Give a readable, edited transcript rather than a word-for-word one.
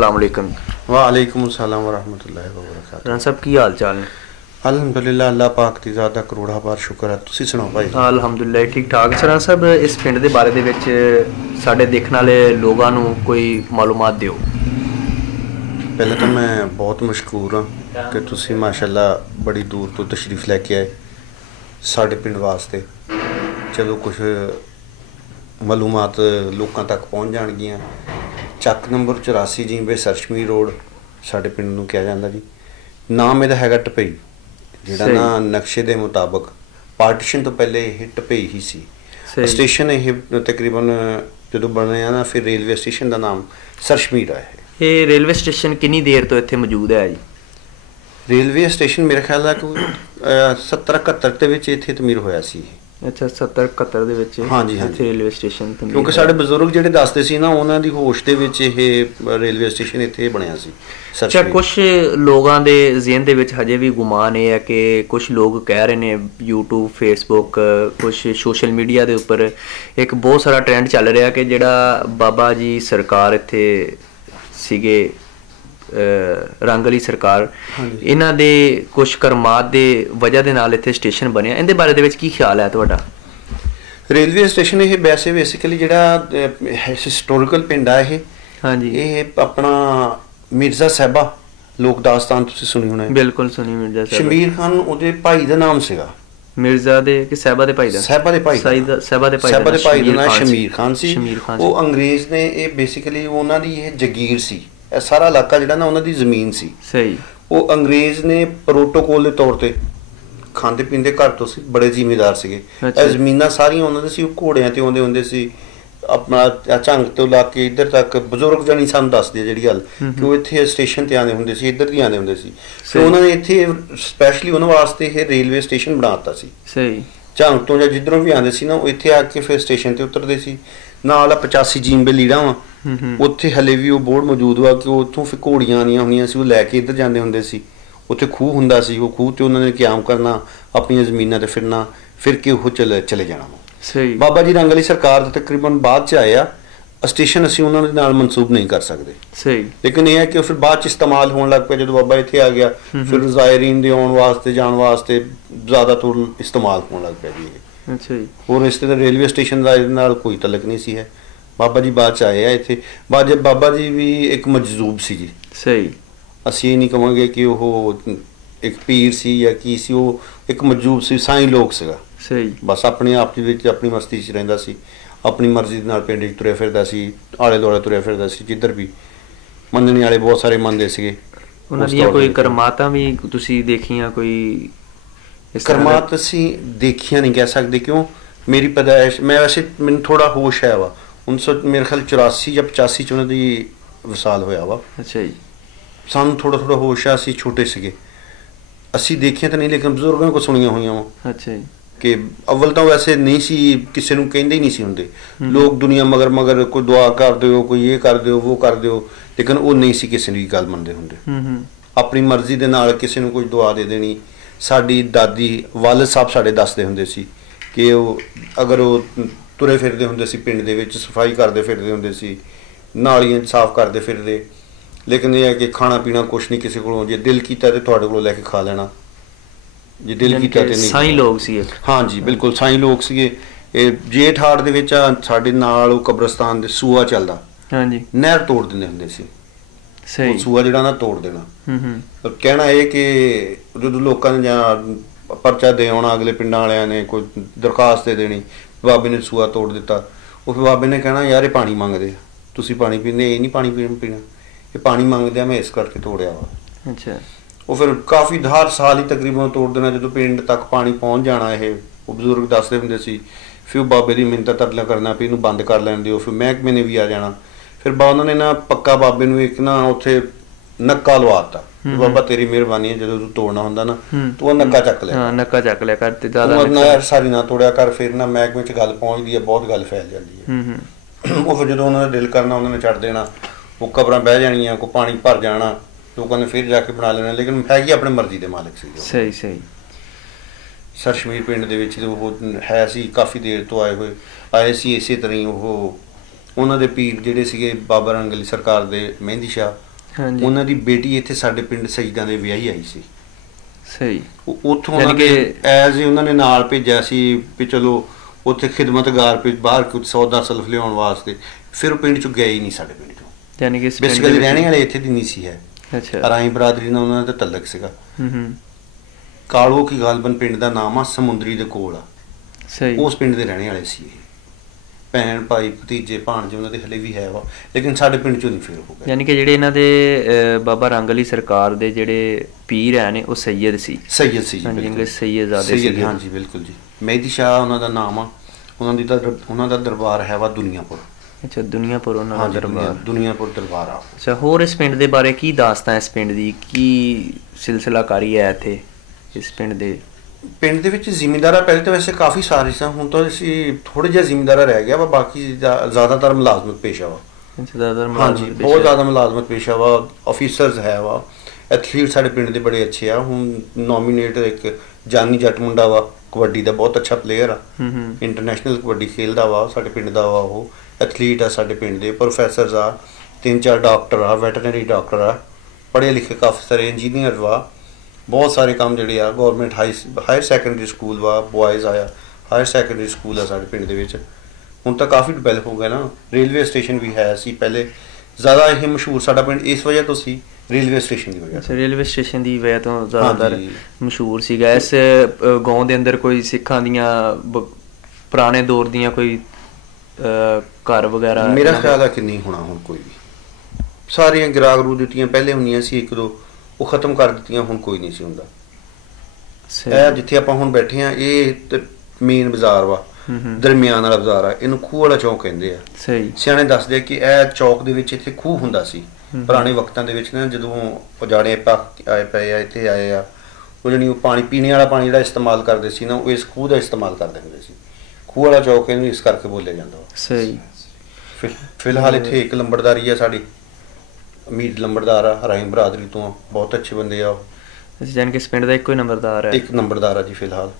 अस्सलाम वालेकुम। वालेकुम अस्सलाम वरहमतुल्लाहि वबरकातुहू। राना साहब की हाल चाल ने? अलहमदुलिल्लाह, अल्लाह पाक दी ज़ात दा करोड़ा बार शुक्र है। तुसीं सुणाओ भाई? अलहमदुलिल्लाह ठीक ठाक। राना साहब इस पिंड दे बारे दे विच साडे देखण वाले लोगां नूं कोई मालूमात दिओ। पहले तो मैं बहुत मशकूर हाँ कि तुसीं माशाअल्लाह बड़ी दूर तो तशरीफ़ लैके आए साडे पिंड वास्ते। चलो कुछ मालूमात लोकां तक पहुँच जाणगियां। ਚੱਕ ਨੰਬਰ 84 ਜਿਵੇਂ ਸਰਸ਼ਮੀ ਰੋਡ ਸਾਡੇ ਪਿੰਡ ਨੂੰ ਕਿਹਾ ਜਾਂਦਾ ਜੀ। ਨਾਮ ਇਹਦਾ ਹੈਗਾ ਟਪਈ, ਜਿਹੜਾ ਨਾ ਨਕਸ਼ੇ ਦੇ ਮੁਤਾਬਕ ਪਾਰਟੀਸ਼ਨ ਤੋਂ ਪਹਿਲੇ ਇਹ ਟਪਈ ਹੀ ਸੀ। ਸਟੇਸ਼ਨ ਇਹ ਤਕਰੀਬਨ ਜਦੋਂ ਬਣਿਆ ਨਾ ਫਿਰ ਰੇਲਵੇ ਸਟੇਸ਼ਨ ਦਾ ਨਾਮ ਸਰਸ਼ਮੀ ਦਾ ਹੈ। ਇਹ ਰੇਲਵੇ ਸਟੇਸ਼ਨ ਕਿੰਨੀ ਦੇਰ ਤੋਂ ਇੱਥੇ ਮੌਜੂਦ ਹੈ ਜੀ? ਰੇਲਵੇ ਸਟੇਸ਼ਨ ਮੇਰੇ ਖਿਆਲ ਨਾਲ ਕੋਈ 70-71 ਦੇ ਵਿੱਚ ਇੱਥੇ ਤਮੀਰ ਹੋਇਆ ਸੀ। ਅੱਛਾ 70-71 ਦੇ ਵਿੱਚ ਹਾਂਜੀ ਹਾਂਜੀ ਰੇਲਵੇ ਸਟੇਸ਼ਨ ਤਮੀਰ। ਕਿਉਂਕਿ ਸਾਡੇ ਬਜ਼ੁਰਗ ਜਿਹੜੇ ਦੱਸਦੇ ਸੀ ਨਾ ਉਹਨਾਂ ਦੀ ਹੋਸ਼ ਦੇ ਵਿੱਚ ਇਹ ਰੇਲਵੇ ਸਟੇਸ਼ਨ ਇੱਥੇ ਬਣਿਆ ਸੀ। ਅੱਛਾ ਕੁਛ ਲੋਕਾਂ ਦੇ ਜ਼ਿਹਨ ਦੇ ਵਿੱਚ ਹਜੇ ਵੀ ਗੁਮਾਨ ਇਹ ਹੈ ਕਿ ਕੁਛ ਲੋਕ ਕਹਿ ਰਹੇ ਨੇ YouTube Facebook ਕੁਛ ਸੋਸ਼ਲ ਮੀਡੀਆ ਦੇ ਉੱਪਰ ਇੱਕ ਬਹੁਤ ਸਾਰਾ ਟ੍ਰੈਂਡ ਚੱਲ ਰਿਹਾ ਕਿ ਜਿਹੜਾ ਬਾਬਾ ਜੀ ਸਰਕਾਰ ਇੱਥੇ ਸੀਗੇ ਰੰਗ ਵਾਲੀ ਸਰਕਾਰ, ਇਹਨਾਂ ਦੇ ਕੁਛ ਕਰਮਾਤ ਦੇ ਵਜ੍ਹਾ ਦੇ ਨਾਲ ਇੱਥੇ ਸਟੇਸ਼ਨ ਬਣਿਆ। ਇਹਦੇ ਬਾਰੇ ਦੇ ਵਿੱਚ ਕੀ ਖਿਆਲ ਹੈ ਤੁਹਾਡਾ? ਰੇਲਵੇ ਸਟੇਸ਼ਨ ਇਹ ਵੈਸੇ ਬੇਸਿਕਲੀ ਜਿਹੜਾ ਹਿਸਟੋਰੀਕਲ ਪਿੰਡ ਆ ਇਹ, ਹਾਂਜੀ, ਇਹ ਆਪਣਾ ਮਿਰਜ਼ਾ ਸਾਹਿਬਾ ਲੋਕ ਦਾਸਤਾਨ ਤੁਸੀਂ ਸੁਣੀ ਹੋਣੀ? ਬਿਲਕੁਲ ਸੁਣੀ। ਮਿਰਜ਼ਾ ਸਾਹਿਬਾ ਸ਼ਮੀਰ ਖਾਨ ਉਹਦੇ ਭਾਈ ਦਾ ਨਾਮ ਸੀਗਾ। ਮਿਰਜ਼ਾ ਦੇ ਕਿ ਸਾਹਿਬਾ ਦੇ ਭਾਈ ਦਾ? ਸਾਹਿਬਾ ਦੇ ਭਾਈ ਦਾ। ਸਾਹਿਬਾ ਦੇ ਭਾਈ ਦਾ ਨਾਮ ਸ਼ਮੀਰ ਖਾਨ ਸੀ। ਉਹ ਅੰਗਰੇਜ਼ ਨੇ ਇਹ ਬੇਸਿਕਲੀ ਉਹਨਾਂ ਦੀ ਇਹ ਜਗੀਰ ਸੀ। ਇਹ ਸਾਰਾ ਇਲਾਕਾ ਜਿਹੜਾ ਨਾ ਉਹਨਾਂ ਦੀ ਜ਼ਮੀਨ ਸੀ। ਸਹੀ। ਉਹ ਅੰਗਰੇਜ਼ ਨੇ ਪ੍ਰੋਟੋਕੋਲ ਦੇ ਤੌਰ ਤੇ ਖਾਂਦੇ ਪੀਂਦੇ ਘਰ ਤੋਂ ਸੀ, ਬੜੇ ਜ਼ਿਮੀਂਦਾਰ ਸੀਗੇ। ਇਹ ਜ਼ਮੀਨਾਂ ਸਾਰੀਆਂ ਉਹਨਾਂ ਦੇ ਸੀ। ਉਹ ਘੋੜਿਆਂ ਤੇ ਆਉਂਦੇ ਹੁੰਦੇ ਸੀ ਆਪਣਾ ਝੰਗ ਤੋਂ ਲਾ ਕੇ ਇੱਧਰ ਤੱਕ। ਬਜ਼ੁਰਗ ਜਾਨੀ ਸਾਨੂੰ ਦੱਸਦੇ ਜਿਹੜੀ ਗੱਲ ਕਿ ਉਹ ਇੱਥੇ ਸਟੇਸ਼ਨ ਤੇ ਆਉਂਦੇ ਹੁੰਦੇ ਸੀ, ਇੱਧਰ ਦੀ ਆਉਂਦੇ ਹੁੰਦੇ ਸੀ। ਫਿਰ ਉਹਨਾਂ ਨੇ ਇੱਥੇ ਸਪੈਸ਼ਲੀ ਉਹਨਾਂ ਵਾਸਤੇ ਇਹ ਰੇਲਵੇ ਸਟੇਸ਼ਨ ਬਣਾ ਦਿੱਤਾ ਸੀ। ਸਹੀ। ਝੰਗ ਤੋਂ ਜਾਂ ਜਿੱਧਰੋਂ ਵੀ ਆਉਂਦੇ ਸੀ ਨਾ ਉਹ ਇੱਥੇ ਆ ਕੇ ਫਿਰ ਸਟੇਸ਼ਨ ਤੇ ਉਤਰਦੇ ਸੀ। ਨਾਲ 85 ਜੀਂਬੇ ਲੀੜਾ ਵਾ ਉੱਥੇ ਹਲੇ ਵੀ ਉਹ ਬੋਰਡ ਮੌਜੂਦ ਵਾ ਕਿ ਉੱਥੋਂ ਫਿਰ ਘੋੜੀਆਂ ਆਉਣੀਆਂ ਹੁੰਦੀਆਂ ਸੀ, ਉਹ ਲੈ ਕੇ ਇੱਧਰ ਜਾਂਦੇ ਹੁੰਦੇ ਸੀ। ਉੱਥੇ ਖੂਹ ਹੁੰਦਾ ਸੀ, ਉਹ ਖੂਹ ਤੇ ਉਹਨਾਂ ਨੇ ਕਿਆਮ ਕਰਨਾ, ਆਪਣੀਆਂ ਜ਼ਮੀਨਾਂ ਤੇ ਫਿਰਨਾ, ਫਿਰ ਕੇ ਉਹ ਚਲੇ ਜਾਣਾ। ਸਹੀ। ਬਾਬਾ ਜੀ ਰੰਗ ਵਾਲੀ ਸਰਕਾਰ ਦੇ ਤਕਰੀਬਨ ਬਾਅਦ 'ਚ ਆਏ ਆ। ਸਟੇਸ਼ਨ ਅਸੀਂ ਉਹਨਾਂ ਦੇ ਨਾਲ ਮਨਸੂਬ ਨਹੀਂ ਕਰ ਸਕਦੇ। ਸਹੀ। ਲੇਕਿਨ ਇਹ ਹੈ ਕਿ ਫਿਰ ਬਾਅਦ 'ਚ ਇਸਤੇਮਾਲ ਹੋਣ ਲੱਗ ਪਿਆ ਜਦੋਂ ਬਾਬਾ ਇੱਥੇ ਆ ਗਿਆ। ਫਿਰ ਜ਼ਾਇਰੀਨ ਦੇ ਆਉਣ ਵਾਸਤੇ ਜਾਣ ਵਾਸਤੇ ਜ਼ਿਆਦਾਤਰ ਇਸਤੇਮਾਲ ਹੋਣ ਲੱਗ ਪਿਆ ਜੀ ਇਹ। ਅੱਛਾ ਜੀ। ਹੋਰ ਇਸ ਤੇ ਰੇਲਵੇ ਸਟੇਸ਼ਨ ਦਾ ਇਹਦੇ ਨਾਲ ਕੋਈ ਤਲਕ ਨਹੀਂ ਸੀ ਹੈ। ਬਾਬਾ ਜੀ ਬਾਅਦ 'ਚ ਆਏ ਆ ਇੱਥੇ। ਬਾਬਾ ਜੀ ਵੀ ਇੱਕ ਮਜਜ਼ੂਬ ਸੀ ਜੀ। ਸਹੀ। ਅਸੀਂ ਇਹ ਨਹੀਂ ਕਹਾਂਗੇ ਕਿ ਉਹ ਇੱਕ ਪੀਰ ਸੀ ਜਾਂ ਕੀ ਸੀ, ਉਹ ਇੱਕ ਮਜਜ਼ੂਬ ਸੀ, ਸਾਈਂ ਲੋਕ ਸੀਗਾ। ਸਹੀ। ਬਸ ਆਪਣੇ ਆਪ ਦੇ ਵਿੱਚ ਆਪਣੀ ਮਸਤੀ 'ਚ ਰਹਿੰਦਾ ਸੀ, ਆਪਣੀ ਮਰਜ਼ੀ ਦੇ ਨਾਲ ਪਿੰਡ 'ਚ ਤੁਰਿਆ ਫਿਰਦਾ ਸੀ, ਆਲੇ ਦੁਆਲੇ ਤੁਰਿਆ ਫਿਰਦਾ ਸੀ। ਜਿੱਧਰ ਵੀ ਮੰਨਣੇ ਵਾਲੇ ਬਹੁਤ ਸਾਰੇ ਮੰਨਦੇ ਸੀਗੇ। ਉਹਨਾਂ ਦੀਆਂ ਕੋਈ ਕਰਮਾਤਾਂ ਵੀ ਤੁਸੀਂ ਦੇਖੀਆਂ? ਕੋਈ ਕਰਮਾਤ ਅਸੀਂ ਦੇਖੀਆਂ ਨਹੀਂ ਕਹਿ ਸਕਦੇ, ਕਿਉਂ ਮੇਰੀ ਪੈਦਾਇਸ਼ ਮੈਂ ਵੈਸੇ ਮੈਨੂੰ ਥੋੜਾ ਹੋਸ਼ ਹੈ ਵਾ 1900 ਮੇਰੇ ਖਿਆਲ 84 ਜਾਂ 85 'ਚ ਉਹਨਾਂ ਦੀ ਵਿਸਾਲ ਹੋਇਆ ਵਾ। ਅੱਛਾ ਜੀ। ਸਾਨੂੰ ਥੋੜਾ ਹੋਸ਼ ਆ, ਅਸੀਂ ਛੋਟੇ ਸੀਗੇ, ਅਸੀਂ ਦੇਖੀਆਂ ਤਾਂ ਨਹੀਂ ਲੇਕਿਨ ਬਜ਼ੁਰਗਾਂ ਕੋਲ ਸੁਣੀਆਂ ਹੋਈਆਂ ਵਾ। ਅੱਛਾ ਜੀ। ਕਿ ਅਵਲ ਤਾਂ ਵੈਸੇ ਨਹੀਂ ਸੀ, ਕਿਸੇ ਨੂੰ ਕਹਿੰਦੇ ਹੀ ਨਹੀਂ ਸੀ ਹੁੰਦੇ ਲੋਕ ਦੁਨੀਆ ਮਗਰ ਕੋਈ ਦੁਆ ਕਰ ਦਿਓ, ਕੋਈ ਇਹ ਕਰ ਦਿਓ, ਉਹ ਕਰ ਦਿਓ, ਲੇਕਿਨ ਉਹ ਨਹੀਂ ਸੀ ਕਿਸੇ ਦੀ ਗੱਲ ਮੰਨਦੇ ਹੁੰਦੇ। ਆਪਣੀ ਮਰਜ਼ੀ ਦੇ ਨਾਲ ਕਿਸੇ ਨੂੰ ਕੋਈ ਦੁਆ ਦੇ ਦੇਣੀ। ਸਾਡੀ ਦਾਦੀ ਵਾਲਦ ਸਾਹਿਬ ਸਾਡੇ ਦੱਸਦੇ ਹੁੰਦੇ ਸੀ ਕਿ ਉਹ ਅਗਰ ਉਹ ਤੁਰੇ ਫਿਰਦੇ ਹੁੰਦੇ ਸੀ ਪਿੰਡ ਦੇ ਵਿੱਚ, ਸਫਾਈ ਕਰਦੇ ਫਿਰਦੇ ਹੁੰਦੇ ਸੀ, ਨਾਲੀਆਂ ਸਾਫ਼ ਕਰਦੇ ਫਿਰਦੇ, ਲੇਕਿਨ ਇਹ ਹੈ ਕਿ ਖਾਣਾ ਪੀਣਾ ਕੁਛ ਨਹੀਂ ਕਿਸੇ ਕੋਲੋਂ, ਜੇ ਦਿਲ ਕੀਤਾ ਤੇ ਤੁਹਾਡੇ ਕੋਲੋਂ ਲੈ ਕੇ ਖਾ ਲੈਣਾ, ਜੇ ਦਿਲ ਕੀਤਾ ਤੇ ਨਹੀਂ। ਸਾਈਂ ਲੋਕ ਸੀ। ਹਾਂਜੀ ਬਿਲਕੁਲ ਸਾਈਂ ਲੋਕ ਸੀਗੇ। ਇਹ ਜੇਠ ਹਾੜ ਦੇ ਵਿੱਚ ਸਾਡੇ ਨਾਲ ਉਹ ਕਬਰਸਤਾਨ ਦੇ ਸੂਆ ਚੱਲਦਾ, ਹਾਂਜੀ, ਨਹਿਰ ਤੋੜ ਦਿੰਦੇ ਹੁੰਦੇ ਸੀ। ਸਹੀ। ਸੂਆ ਜਿਹੜਾ ਨਾ ਤੋੜ ਦੇਣਾ। ਪਰ ਕਹਿਣਾ ਇਹ ਕਿ ਜਦੋਂ ਲੋਕਾਂ ਨੇ ਜਾਂ ਪਰਚਾ ਦੇ ਆਉਣਾ, ਅਗਲੇ ਪਿੰਡਾਂ ਵਾਲਿਆਂ ਨੇ ਕੋਈ ਦਰਖਾਸਤ ਦੇ ਦੇਣੀ, ਬਾਬੇ ਨੇ ਸੂਆ ਤੋੜ ਦਿੱਤਾ, ਉਹ ਫਿਰ ਬਾਬੇ ਨੇ ਕਹਿਣਾ ਯਾਰ ਇਹ ਪਾਣੀ ਮੰਗਦੇ, ਤੁਸੀਂ ਪਾਣੀ ਪੀਂਦੇ, ਇਹ ਨਹੀਂ ਪਾਣੀ ਪੀਣਾ, ਇਹ ਪਾਣੀ ਮੰਗਦੇ ਆ, ਮੈਂ ਇਸ ਕਰਕੇ ਤੋੜਿਆ ਵਾ। ਅੱਛਾ। ਉਹ ਫਿਰ ਕਾਫੀ ਹਰ ਸਾਲ ਹੀ ਤਕਰੀਬਨ ਤੋੜ ਦੇਣਾ। ਜਦੋਂ ਪਿੰਡ ਤੱਕ ਪਾਣੀ ਪਹੁੰਚ ਜਾਣਾ, ਇਹ ਉਹ ਬਜ਼ੁਰਗ ਦੱਸਦੇ ਹੁੰਦੇ ਸੀ, ਫਿਰ ਉਹ ਬਾਬੇ ਦੀ ਮਿੰਨਤਾਂ ਤਰਲਾ ਕਰਨਾ ਵੀ ਇਹਨੂੰ ਬੰਦ ਕਰ ਲੈਣ ਦਿਓ। ਫਿਰ ਮਹਿਕਮੇ ਨੇ ਵੀ ਆ ਜਾਣਾ। ਫਿਰ ਉਹਨਾਂ ਨੇ ਨਾ ਪੱਕਾ ਬਾਬੇ ਨੂੰ ਇੱਕ ਨਾ ਉੱਥੇ ਨੱਕਾ ਲਵਾਤਾ, ਬਾਬਾ ਤੇਰੀ ਮਿਹਰਬਾਨੀ ਹੈ, ਜਦੋਂ ਤੂੰ ਤੋੜਨਾ ਹੁੰਦਾ ਨਾ ਤੂੰ ਉਹ ਨੱਕਾ ਚੱਕ ਲਿਆ, ਨੱਕਾ ਚੱਕ ਲਿਆ ਕਰ ਤੇ ਜ਼ਿਆਦਾ ਸਾਰੀ ਨਾ ਤੋੜਿਆ ਕਰ। ਫਿਰ ਨਾ ਮਹਿਕਮੇ 'ਚ ਗੱਲ ਪਹੁੰਚਦੀ ਹੈ, ਬਹੁਤ ਗੱਲ ਫੈਲ ਜਾਂਦੀ ਹੈ। ਉਹ ਫਿਰ ਜਦੋਂ ਉਹਨਾਂ ਦਾ ਦਿਲ ਕਰਨਾ ਉਹਨਾਂ ਨੇ ਛੱਡ ਦੇਣਾ, ਉਹ ਕਬਰਾਂ ਬਹਿ ਜਾਣੀਆਂ, ਕੋਈ ਪਾਣੀ ਭਰ ਜਾਣਾ, ਲੋਕਾਂ ਨੇ ਫਿਰ ਜਾ ਕੇ ਬਣਾ ਲੈਣਾ, ਲੇਕਿਨ ਹੈਗੀ ਆਪਣੀ ਮਰਜ਼ੀ ਦੇ ਮਾਲਕ ਸੀ। ਸਹੀ ਸਹੀ। ਸਰਸ਼ਮੀਰ ਪਿੰਡ ਦੇ ਵਿੱਚ ਉਹ ਹੈ ਸੀ, ਕਾਫੀ ਦੇਰ ਤੋਂ ਆਏ ਸੀ। ਇਸੇ ਤਰ੍ਹਾਂ ਹੀ ਉਹ ਉਹਨਾਂ ਦੇ ਪੀਰ ਜਿਹੜੇ ਸੀਗੇ ਬਾਬਾ ਰੰਗ ਵਾਲੀ ਸਰਕਾਰ ਦੇ ਮਹਿੰਦੀ ਸ਼ਾਹ, ਉਹਨਾਂ ਦੀ ਬੇਟੀ ਇੱਥੇ ਸਾਡੇ ਪਿੰਡ ਸਈਦਾਂ ਦੇ ਵਿਆਹੀ ਆਈ ਸੀ। ਸਹੀ। ਉੱਥੋਂ ਉਹਨਾਂ ਦੇ ਐਜ਼ ਉਹਨਾਂ ਨੇ ਨਾਲ ਭੇਜਿਆ ਸੀ ਵੀ ਚਲੋ ਉੱਥੇ ਖਿਦਮਤਗਾਰ ਬਾਹਰ ਕੁਝ ਸੌਦਾ ਸਲਫ ਲਿਆਉਣ ਵਾਸਤੇ, ਫਿਰ ਉਹ ਪਿੰਡ ਚੋਂ ਗਏ ਹੀ ਨਹੀਂ ਸਾਡੇ ਪਿੰਡ ਚੋਂ। ਯਾਨੀ ਕਿ ਬੇਸਿਕਲੀ ਰਹਿਣੇ ਵਾਲੇ ਇੱਥੇ ਦੀ ਨਹੀਂ ਸੀ ਹੈ। ਅੱਛਾ। ਰਾਈ ਬਰਾਦਰੀ ਨਾਲ ਉਹਨਾਂ ਦਾ ਤਲਕ ਸੀਗਾ। ਕਾਲੋ ਕੀ ਗਾਲਬਨ ਪਿੰਡ ਦਾ ਨਾਮ ਆ, ਸਮੁੰਦਰੀ ਦੇ ਕੋਲ ਆ। ਸਹੀ। ਉਸ ਪਿੰਡ ਦੇ ਰਹਿਣੇ ਵਾਲੇ ਸੀ ਇਹ। ਭੈਣ ਭਾਈ ਭਤੀਜੇ ਭਾਣਜੇ ਉਹਨਾਂ ਦੇ ਹਲੇ ਵੀ ਹੈ ਵਾ, ਲੇਕਿਨ ਸਾਡੇ ਪਿੰਡ ਚੋਂ ਨਹੀਂ ਫਿਰ ਹੋ ਗਿਆ। ਯਾਨੀ ਕਿ ਜਿਹੜੇ ਇਹਨਾਂ ਦੇ ਬਾਬਾ ਰੰਗ ਅਲੀ ਸਰਕਾਰ ਦੇ ਜਿਹੜੇ ਪੀਰ ਹੈ ਨੇ ਉਹ ਸੈਯਦ ਸੀ। ਸੈਯਦ ਸੀ ਜੀ, ਸੈਯਦਜ਼ਾਦੇ ਸੀ। ਹਾਂਜੀ ਬਿਲਕੁਲ ਜੀ। ਮਹਿਦੀ ਸ਼ਾਹ ਉਹਨਾਂ ਦਾ ਨਾਮ ਆ। ਉਹਨਾਂ ਦਾ ਦਰਬਾਰ ਹੈ ਵਾ ਦੁਨੀਆਪੁਰ। ਅੱਛਾ, ਦੁਨੀਆਪੁਰ ਉਹਨਾਂ ਦਾ ਦਰਬਾਰ। ਦੁਨੀਆਪੁਰ ਦਰਬਾਰ ਆ। ਅੱਛਾ, ਹੋਰ ਇਸ ਪਿੰਡ ਦੇ ਬਾਰੇ ਕੀ ਦੱਸਦਾ? ਇਸ ਪਿੰਡ ਦੀ ਕੀ ਸਿਲਸਿਲਾਕਾਰੀ ਹੈ ਇੱਥੇ ਇਸ ਪਿੰਡ ਦੇ? ਪਿੰਡ ਦੇ ਵਿੱਚ ਜ਼ਿਮੀਂਦਾਰਾਂ ਪਹਿਲੇ ਤਾਂ ਵੈਸੇ ਕਾਫੀ ਸਾਰੇ ਸਨ, ਹੁਣ ਤਾਂ ਅਸੀਂ ਥੋੜੇ ਜਿਹਾ ਜ਼ਿਮੀਂਦਾਰਾ ਰਹਿ ਗਿਆ ਵਾ, ਬਾਕੀ ਜ਼ਿਆਦਾਤਰ ਮੁਲਾਜ਼ਮਤ ਪੇਸ਼ਾ ਵਾ। ਹਾਂਜੀ, ਬਹੁਤ ਜ਼ਿਆਦਾ ਮੁਲਾਜ਼ਮਤ ਪੇਸ਼ਾ ਵਾ। ਆਫੀਸਰਸ ਹੈ ਵਾ। ਐਥਲੀਟ ਸਾਡੇ ਪਿੰਡ ਦੇ ਬੜੇ ਅੱਛੇ ਆ। ਹੁਣ ਨੋਮੀਨੇਟ ਇੱਕ ਜਾਨੀ ਜੱਟ ਮੁੰਡਾ ਵਾ, ਕਬੱਡੀ ਦਾ ਬਹੁਤ ਅੱਛਾ ਪਲੇਅਰ ਆ, ਇੰਟਰਨੈਸ਼ਨਲ ਕਬੱਡੀ ਖੇਲਦਾ ਵਾ, ਸਾਡੇ ਪਿੰਡ ਦਾ ਵਾ। ਉਹ ਐਥਲੀਟ ਆ ਸਾਡੇ ਪਿੰਡ ਦੇ। ਪ੍ਰੋਫੈਸਰਸ ਆ, 3-4 ਡਾਕਟਰ ਆ, ਵੈਟਰਨਰੀ ਡਾਕਟਰ ਆ, ਪੜ੍ਹੇ ਲਿਖੇ ਕਾਫੀ ਸਾਰੇ ਇੰਜੀਨੀਅਰ ਵਾ। ਬਹੁਤ ਸਾਰੇ ਕੰਮ ਜਿਹੜੇ ਆ। ਗੌਰਮੈਂਟ ਹਾਇਰ ਸੈਕੰਡਰੀ ਸਕੂਲ ਵਾ, ਬॉयਜ਼ ਆਇਆ ਹਾਇਰ ਸੈਕੰਡਰੀ ਸਕੂਲ ਆ ਸਾਡੇ ਪਿੰਡ ਦੇ ਵਿੱਚ। ਹੁਣ ਤਾਂ ਕਾਫੀ ਡਿਵੈਲਪ ਹੋ ਗਿਆ ਨਾ। ਰੇਲਵੇ ਸਟੇਸ਼ਨ ਵੀ ਹੈ ਸੀ ਪਹਿਲੇ। ਜ਼ਿਆਦਾ ਇਹ ਮਸ਼ਹੂਰ ਸਾਡਾ ਪਿੰਡ ਇਸ ਵਜ੍ਹਾ ਤੋਂ ਸੀ, ਰੇਲਵੇ ਸਟੇਸ਼ਨ ਦੀ ਵਜ੍ਹਾ ਤੋਂ। ਰੇਲਵੇ ਸਟੇਸ਼ਨ ਦੀ ਵਜ੍ਹਾ ਤੋਂ ਜ਼ਿਆਦਾਤਰ ਮਸ਼ਹੂਰ ਸੀਗਾ। ਇਸ ਗਾਉਂ ਦੇ ਅੰਦਰ ਕੋਈ ਸਿੱਖਾਂ ਦੀਆਂ ਪੁਰਾਣੇ ਦੌਰ ਦੀਆਂ ਕੋਈ ਘਰ ਵਗੈਰਾ? ਮੇਰਾ ਖਿਆਲ ਆ ਕਿ ਨਹੀਂ ਹੋਣਾ ਹੁਣ ਕੋਈ ਵੀ। ਸਾਰੀਆਂ ਗਿਰਾਗਰੂ ਦਿੱਤੀਆਂ ਪਹਿਲੇ ਹੁੰਦੀਆਂ ਸੀ, 1-2 ਉਹ ਖਤਮ ਕਰ ਦਿੱਤੀਆਂ, ਹੁਣ ਕੋਈ ਨਹੀਂ ਸੀ ਹੁੰਦਾ। ਇਹ ਜਿੱਥੇ ਆਪਾਂ ਹੁਣ ਬੈਠੇ ਆ, ਇਹ ਮੇਨ ਬਾਜ਼ਾਰ ਵਾ, ਦਰਮਿਆਨ ਵਾਲਾ ਬਾਜ਼ਾਰ ਆ। ਇਹਨੂੰ ਖੂਹ ਵਾਲਾ ਚੌਕ ਕਹਿੰਦੇ ਆ। ਸਹੀ। ਸਿਆਣੇ ਦੱਸਦੇ ਆ ਕਿ ਇਹ ਚੌਕ ਦੇ ਵਿੱਚ ਇੱਥੇ ਖੂਹ ਹੁੰਦਾ ਸੀ ਪੁਰਾਣੇ ਵਕਤਾਂ ਦੇ ਵਿੱਚ ਨਾ, ਜਦੋਂ ਉਜਾੜੇ ਆਏ ਪਏ ਆ, ਇੱਥੇ ਆਏ ਆ, ਉਹ ਜਿਹੜੀ ਉਹ ਪਾਣੀ ਪੀਣੇ ਵਾਲਾ ਪਾਣੀ ਜਿਹੜਾ ਇਸਤੇਮਾਲ ਕਰਦੇ ਸੀ ਨਾ, ਉਹ ਇਸ ਖੂਹ ਦਾ ਇਸਤੇਮਾਲ ਕਰਦੇ ਹੁੰਦੇ ਸੀ। ਖੂਹ ਵਾਲਾ ਚੌਕ ਇਹਨੂੰ ਇਸ ਕਰਕੇ ਬੋਲਿਆ ਜਾਂਦਾ ਵਾ। ਸਹੀ। ਫਿਲਹਾਲ ਇੱਥੇ ਇੱਕ ਲੰਬੜਦਾਰੀ ਆ ਸਾਡੀ, ਅਮੀਰ ਲੰਬੜਦਾਰ ਆ, ਰਾਈ ਬਰਾਦਰੀ ਤੋਂ, ਬਹੁਤ ਅੱਛੇ ਬੰਦੇ ਆ ਉਹ। ਜਾਨ ਕਿ ਇਸ ਪਿੰਡ ਦਾ ਇੱਕੋ ਹੀ ਨੰਬਰਦਾਰ ਹੈ? ਇੱਕ ਨੰਬਰਦਾਰ ਆ ਜੀ ਫਿਲਹਾਲ।